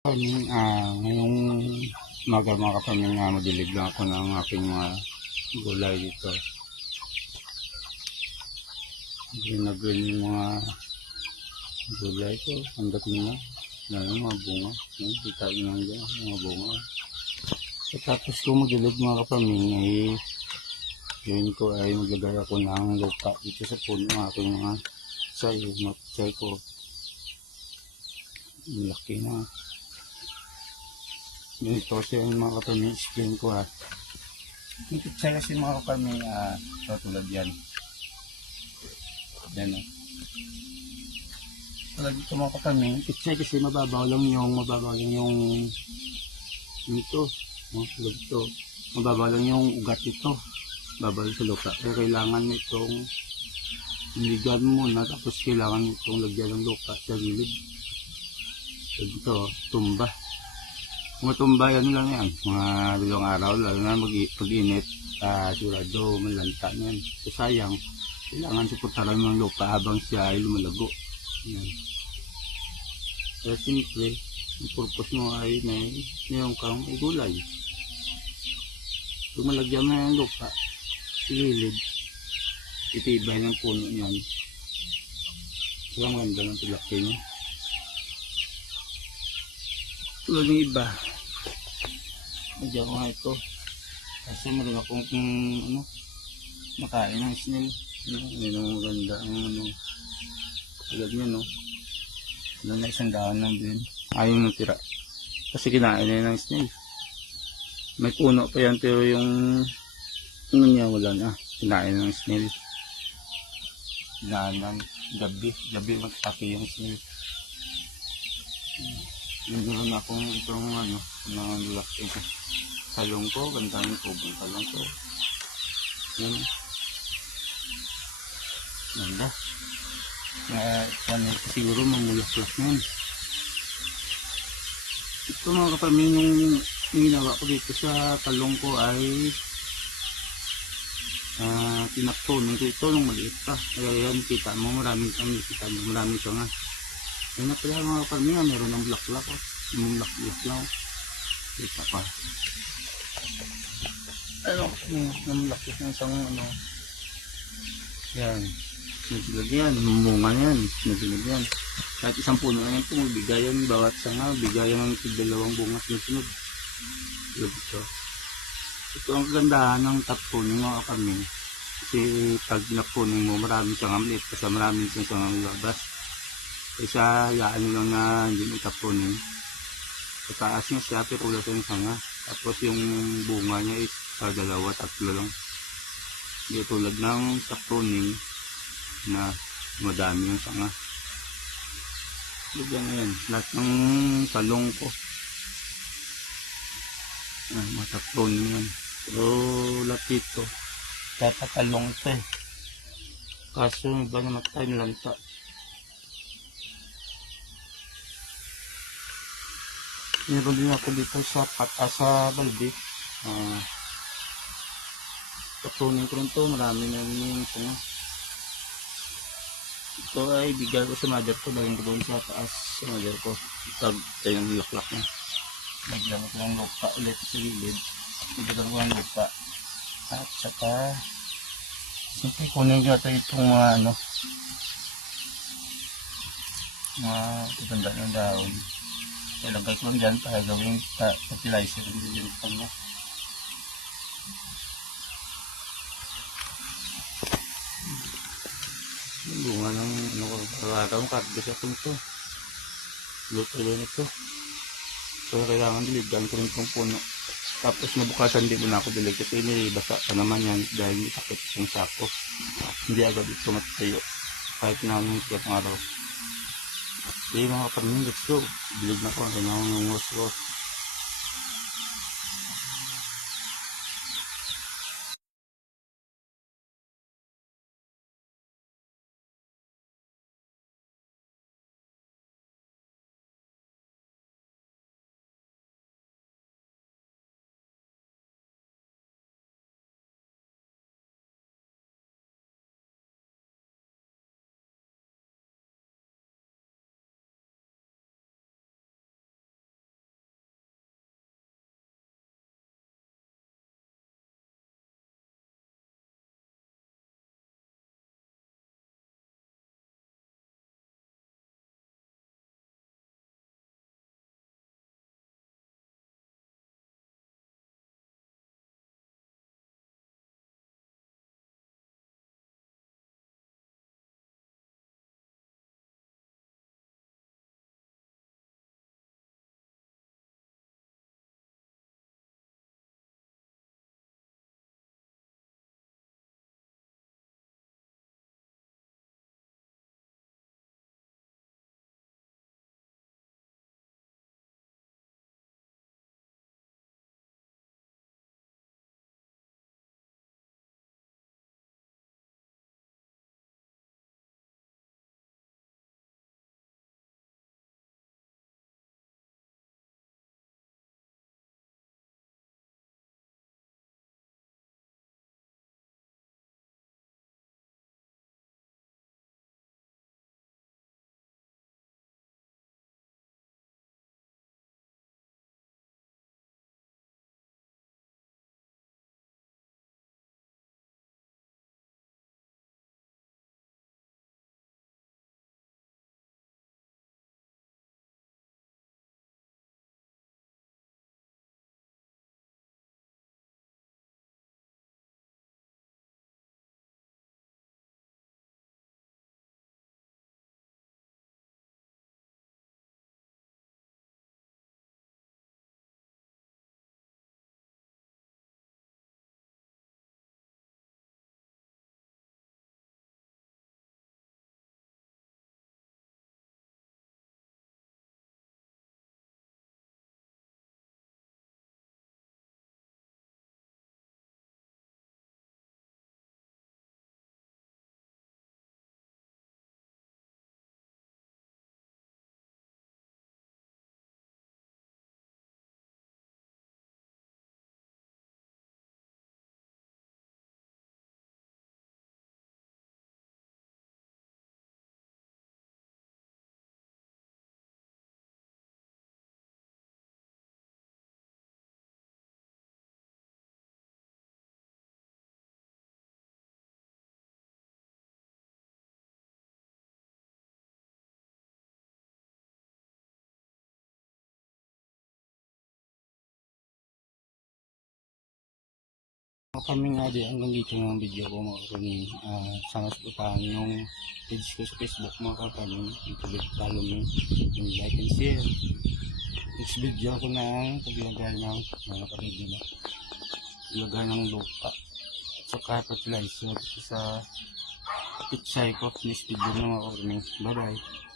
Ngayong umaga mga kapamilya, madilig lang ako ng aking mga gulay dito. Green yung mga gulay ko. Ang dating na. Yung mga bunga. Kita nyo lang dyan, mga bunga. Tapos kung madilig mga kapamilya, yun ko ay maglagay ako ng lupa dito sa puno ng aking mga chay. Mga chay ko. Malaki na. Ganito kasi yung mga kapamilya, explain ko ha. Yung pitsay kasi mga kapamilya, tulad yan. Yan o. Tulad dito mga kapamilya, pitsay kasi mababaw lang yung ito. Tulad ito. Mababaw lang yung ugat ito. Babaw sa lupa. Pero kailangan itong niligan muna, tapos kailangan itong lagyan ng lupa sa gilid. So dito, tumba. Mga tumba, yan lang yan. Mga dalawang araw, lalo na pag-init, sigurado malanta yan. So sayang, kailangan suportahan ng lupa habang siya ay lumalago. Yan. Kaya simple, yung purpose mo ay mayroon kang gulay. Kung malagyan mo yung lupa, silid, itibay ng puno yan. So ang ganda ng tilaki niya. Tulad ng iba, nagyan ko nga ito. Kasi meron akong makain ng snail. Yan ang maganda ang tulad niya no. Wala na isang daan ng blend. Ayaw nang tira. Kasi kinain na ng snail. May puno pa yan pero yung niya wala na. Kinain na ng snail. Kinain gabi magtaki yung snail. Meron akong itong nalaki ko. Talong ko, ganda yung kubong talong ko. Yan. Ganda. Siguro mamulak-lak na yan. Ito mga kapamilya, yung ginawa ko dito sa talong ko ay tinapon ko ito nung maliit pa. Kaya yan, kita mo, maraming sanga. Yan na pala mga kapamilya, meron ng black-black. Yung black-black lang. Kita pa. Yung black-black ng isang yan. Nasilad yan, mumunga yan. Nasilad yan. Kahit isang puno na yan, magbigay yan, bawat sanga, bigay yan ng dalawang bunga sunod. Ito ang kagandahan ng tapunin mga kapamilya. Kasi pag napunin mo, maraming sanga maliit kasi maraming sanga labas. Isa, yaan nyo lang na hindi mo tapunin. Sa taas niya siya, pero wala siyang sanga. Tapos yung bunga niya is dalawa, tatlo lang. Hindi tulad ng tapunin na madami yung sanga. Diyan na yan, lahat ng talong ko. Matapunin yan. Pero lahat ito, tatatalong ito eh. Kaso iba naman tayo nalanta. Meron din ako dito sa balde. Tapunin ko rin ito, marami na yung sanga. Ito ay bigay ko sa mother ko, lagyan ko doon sa taas sa mother ko. Tag tayo ng laklak niya. Lagyan ko ng lupa ulit sa gilid. Lagyan ko ng lupa. At saka siyempre kunin ko ito itong mga mga ganda ng dahon. Ilagay ko lang dyan para gawing fertilizer din dito niya. Bunga ng parang kardus ako nito. Luto nito. So kailangan diligan ko rin itong puno. Tapos mabukasan din na ako dilig kasi nilibasa pa naman yan dahil sakit yung sako. Hindi agad ito matayo. Kahit namin siya pang araw. Hindi mga kapamilya, let's go. Dilig na ko. Kailangan yung was. So kami nga di, hanggang dito ng video ko mga kapanin. Sana supportahan yung page ko sa Facebook mga kapanin. Follow me and like and share. Next video ko ng paglagay ng mga kapatid na paglagay ng lupa at saka fertilizer sa pitsay ko. Next video na mga kapanin. Bye bye.